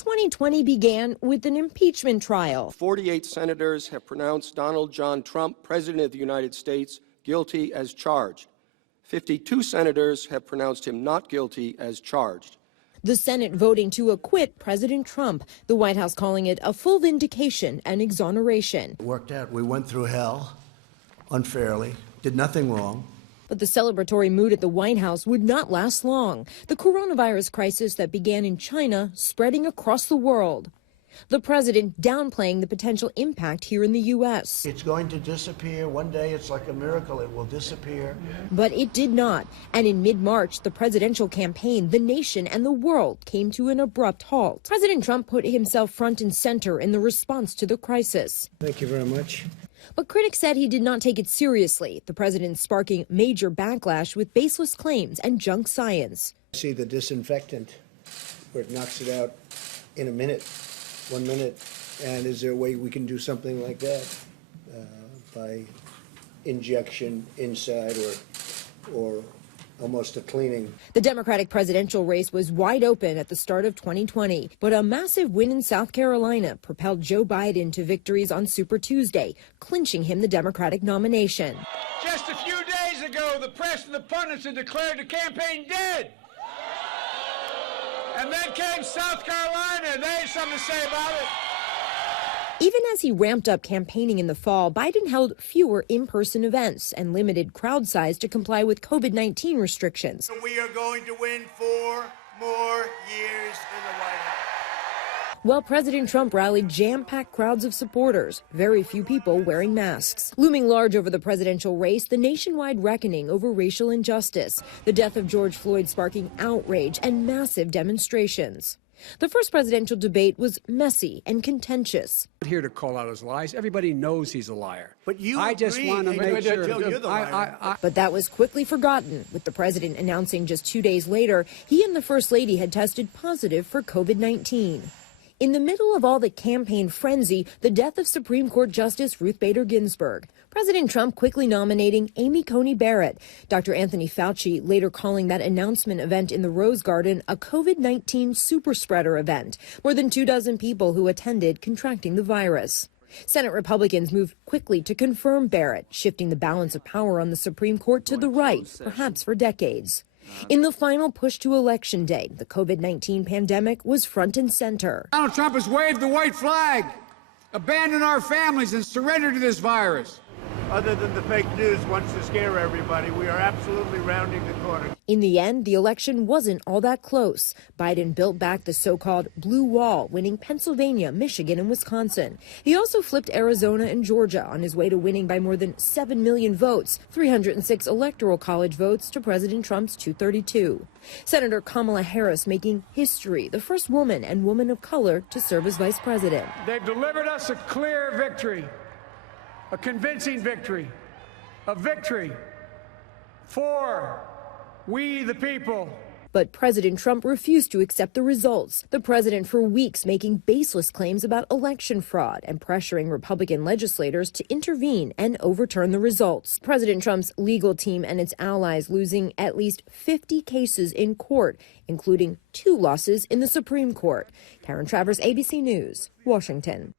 2020 began with an impeachment trial. 48 senators have pronounced Donald John Trump, President of the United States, guilty as charged. 52 senators have pronounced him not guilty as charged. The Senate voting to acquit President Trump, the White House calling it a full vindication and exoneration. It worked out. We went through hell unfairly, did nothing wrong. But the celebratory mood at the White House would not last long. The coronavirus crisis that began in China spreading across the world. The president downplaying the potential impact here in the U.S. It's going to disappear. One day it's like a miracle. It will disappear. But it did not. And in mid-March, the presidential campaign, the nation and the world came to an abrupt halt. President Trump put himself front and center in the response to the crisis. Thank you very much. But critics said he did not take it seriously, the president sparking major backlash with baseless claims and junk science. See the disinfectant where it knocks it out in a minute, 1 minute. And is there a way we can do something like that by injection inside or almost a cleaning? The Democratic presidential race was wide open at the start of 2020, but a massive win in South Carolina propelled Joe Biden to victories on Super Tuesday, clinching him the Democratic nomination. Just a few days ago, the press and the pundits had declared the campaign dead. And then came South Carolina, and they had something to say about it. Even as he ramped up campaigning in the fall, Biden held fewer in-person events and limited crowd size to comply with COVID-19 restrictions. We are going to win 4 more years in the White House. While President Trump rallied jam-packed crowds of supporters, very few people wearing masks. Looming large over the presidential race, the nationwide reckoning over racial injustice, the death of George Floyd sparking outrage and massive demonstrations. The first presidential debate was messy and contentious. I'm here to call out his lies. Everybody knows he's a liar. But you I just want to make sure. You're the liar. But that was quickly forgotten, with the president announcing just 2 days later he and the First Lady had tested positive for COVID-19. In the middle of all the campaign frenzy, the death of Supreme Court Justice Ruth Bader Ginsburg. President Trump quickly nominating Amy Coney Barrett. Dr. Anthony Fauci later calling that announcement event in the Rose Garden a COVID-19 superspreader event. More than 24 people who attended contracting the virus. Senate Republicans moved quickly to confirm Barrett, shifting the balance of power on the Supreme Court to the right, perhaps for decades. In the final push to Election Day, the COVID-19 pandemic was front and center. Donald Trump has waved the white flag, abandoned our families, and surrendered to this virus. Other than the fake news wants to scare everybody, we are absolutely rounding the corner. In the end, the election wasn't all that close. Biden built back the so-called blue wall, winning Pennsylvania, Michigan, and Wisconsin. He also flipped Arizona and Georgia on his way to winning by more than 7 million votes, 306 electoral college votes to President Trump's 232. Senator Kamala Harris making history, the first woman and woman of color to serve as vice president. They've delivered us a clear victory, a convincing victory, a victory for we the people. But President Trump refused to accept the results. The president for weeks making baseless claims about election fraud and pressuring Republican legislators to intervene and overturn the results. President Trump's legal team and its allies losing at least 50 cases in court, including 2 losses in the Supreme Court. Karen Travers, ABC News, Washington.